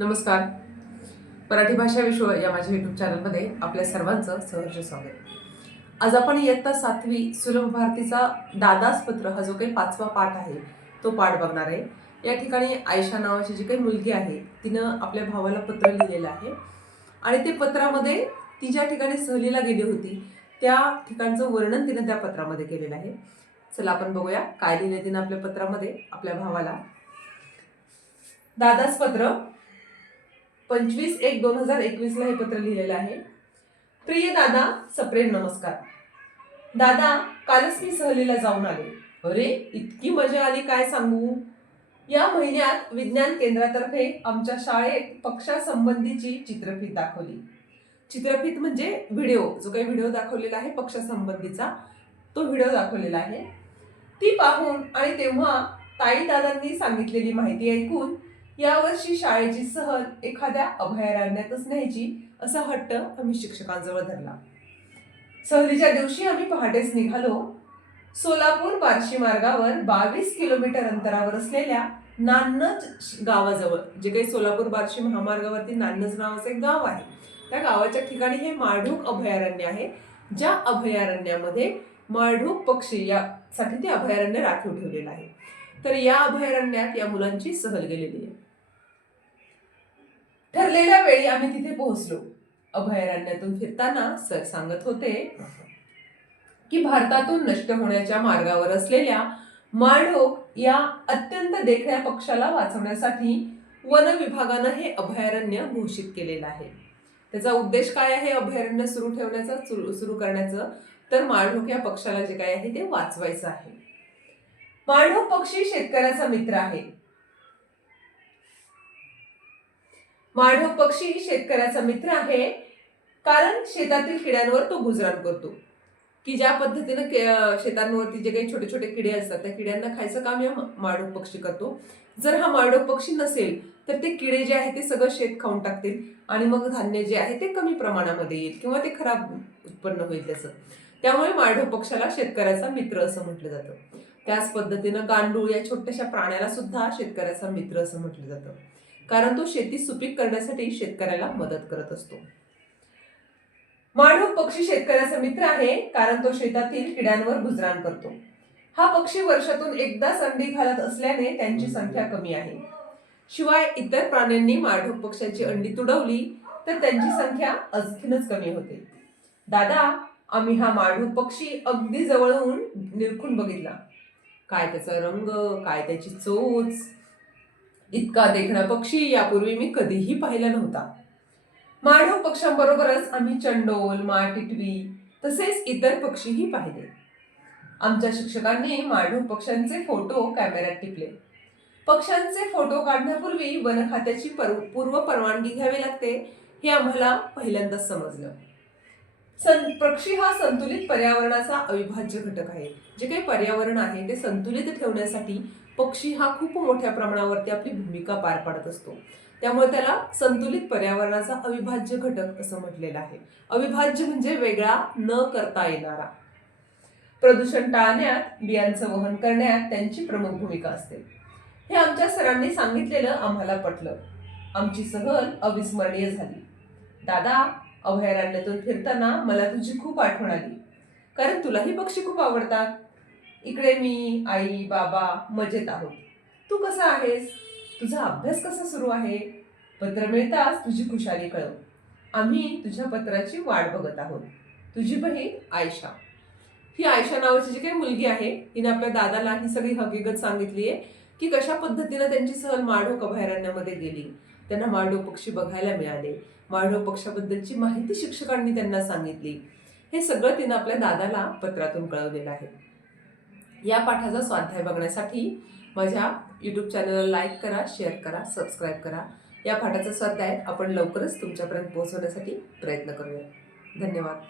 नमस्कार. मराठी भाषा विश्व या माझ्या यूट्यूब चॅनलमध्ये आपल्या सर्वांचं सहर्ष स्वागत. आज आपण इयत्ता 7वी सुलभ भारतीचा दादाच पत्र हा जो काही 5वा पाठ आहे तो पाठ बघणार आहे. या ठिकाणी आयशा नावाची जी काही मुलगी आहे तिनं आपल्या भावाला पत्र लिहिलेलं आहे आणि ते पत्रामध्ये ती ज्या ठिकाणी सहलीला गेली होती त्या ठिकाणचं वर्णन तिनं त्या पत्रामध्ये केलेलं आहे. चला आपण बघूया काय लिहिलं तिनं आपल्या पत्रामध्ये आपल्या भावाला. दादाच पत्र 25/1/2021 ला हे पत्र लिहिलेलं आहे. प्रिय दादा, सप्रेम नमस्कार. दादा, कालच मी सहलीला जाऊन आले. अरे, इतकी मजा आली काय सांगू. या महिन्यात विज्ञान केंद्रातर्फे आमच्या शाळेत पक्षासंबंधीची चित्रफित दाखवली. चित्रफित म्हणजे व्हिडिओ, जो काही व्हिडिओ दाखवलेला आहे पक्षासंबंधीचा तो व्हिडिओ दाखवलेला आहे. ती पाहून आणि तेव्हा ताई दादांनी सांगितलेली माहिती ऐकून यावर्षी शाळेची सहल एखाद्या अभयारण्यातच न्यायची असा हट्ट आम्ही शिक्षकांजवळ धरला. सहलीच्या दिवशी आम्ही पहाटेच निघालो. सोलापूर बार्शी मार्गावर 22 किलोमीटर अंतरावर असलेल्या नान्नज गावाजवळ, जे काही सोलापूर बार्शी महामार्गावरती नान्नज नावाचं एक गाव आहे, त्या गावाच्या ठिकाणी हे माळढोक अभयारण्य आहे. ज्या अभयारण्यामध्ये माळढोक पक्षी यासाठी ते अभयारण्य राखीव ठेवलेलं आहे. तर या अभयारण्यात या मुलांची सहल गेलेली आहे. ठरलेल्या वेळी आम्ही तिथे पोहोचलो. अभयारण्यातून फिरताना सर सांगत होते की भारतातून नष्ट होण्याच्या मार्गावर असलेल्या माळढोक या अत्यंत देखण्या पक्षाला वाचवण्यासाठी वन विभागानं हे अभयारण्य घोषित केलेलं आहे. त्याचा उद्देश काय आहे अभयारण्य सुरू करण्याचं, तर माळढोक या पक्षाला जे काय आहे ते वाचवायचं आहे. माळढोक पक्षी शेतकऱ्याचा मित्र आहे. माळढोक पक्षी शेतकऱ्याचा मित्र आहे कारण शेतातील किड्यांवर तो गुजराण करतो. की ज्या पद्धतीनं शेतांवरती जे काही छोटे छोटे किडे असतात त्या किड्यांना खायचं काम या माळढोक पक्षी करतो. जर हा माळढोक पक्षी नसेल तर ते किडे जे आहे ते सगळं शेत खाऊन टाकतील आणि मग धान्य जे आहे ते कमी प्रमाणामध्ये येईल किंवा ते खराब उत्पन्न होईल त्याचं. त्यामुळे माळढोक पक्षाला शेतकऱ्याचा मित्र असं म्हटलं जातं. त्याच पद्धतीनं गांडूळ या छोट्याशा प्राण्याला सुद्धा शेतकऱ्याचा मित्र असं म्हटलं जातं, कारण तो शेती सुपीक करण्यासाठी शेतकऱ्याला मदत करत असतो. माळढोक पक्षी शेतकऱ्याचा मित्र आहे कारण तो शेतातील किड्यांवर गुजराण करतो. हा पक्षी वर्षातून एकदाच अंडी घालत असल्याने त्यांची संख्या कमी आहे. शिवाय इतर प्राण्यांनी माळढोक पक्ष्याची अंडी तुडवली तर त्यांची संख्या आणखीनच कमी होते. दादा, आम्ही हा माळढोक पक्षी अगदी जवळून निरखून बघितला. काय त्याचा रंग, काय त्याची चोच. इतका देखणा पक्षी यापूर्वी मी कधीही पाहिला नव्हता. माळढोक पक्ष्यांबरोबरच आम्ही चंडोल, माळटिटवी तसेच इतर पक्षीही पाहिले. आमच्या शिक्षकांनी माळढोक पक्ष्यांचे फोटो कॅमेऱ्यात टिपले. पक्ष्यांचे फोटो काढण्यापूर्वी वन खात्याची पूर्व परवानगी घ्यावी लागते हे आम्हाला पहिल्यांदाच समजलं. पक्षी हा संतुलित पर्यावरणाचा अविभाज्य घटक आहे. जे काही पर्यावरण आहे ते संतुलित ठेवण्यासाठी पक्षी हा खूप मोठ्या प्रमाणावरती आपली भूमिका पार पाडत असतो. त्यामुळे त्याला संतुलित पर्यावरणाचा अविभाज्य घटक असं म्हटलेलं आहे. अविभाज्य म्हणजे वेगळा न करता येणारा. प्रदूषण टाळण्यात, बियांचं वहन करण्यात त्यांची प्रमुख भूमिका असते. हे आमच्या सरांनी सांगितलेलं आम्हाला पटलं. आमची सहल अविस्मरणीय झाली. दादा, अभयारण्यातून फिरताना मला तुझी खूप आठवण आली, कारण तुलाही पक्षी खूप आवडतात. इकडे मी, आई, बाबा मजेत आहोत. तू कसा आहेस? तुझा अभ्यास कसा सुरू आहे? पत्र मिळताच तुझी खुशाली कळव. आम्ही तुझ्या पत्राची वाट बघत आहोत. तुझी बहीण आयशा. ही आयशा नावाची जी काही मुलगी आहे तिने आपल्या दादाला ही सगळी हकीकत सांगितली आहे की कशा पद्धतीनं त्यांची सहल माळढोक अभयारण्यामध्ये गेली. त्यांना माळढोक पक्षी बघायला मिळाले. माळढोक पक्षाबद्दलची माहिती शिक्षकांनी त्यांना सांगितली. हे सगळं तिनं आपल्या दादाला पत्रातून कळवलेलं आहे. या पाठाचा स्वाध्याय बघण्यासाठी माझ्या यूट्यूब चॅनलला लाईक करा, शेअर करा, सबस्क्राईब करा. या पाठाचा स्वाध्याय आपण लवकरच तुमच्यापर्यंत पोहोचवण्यासाठी प्रयत्न करूया. धन्यवाद.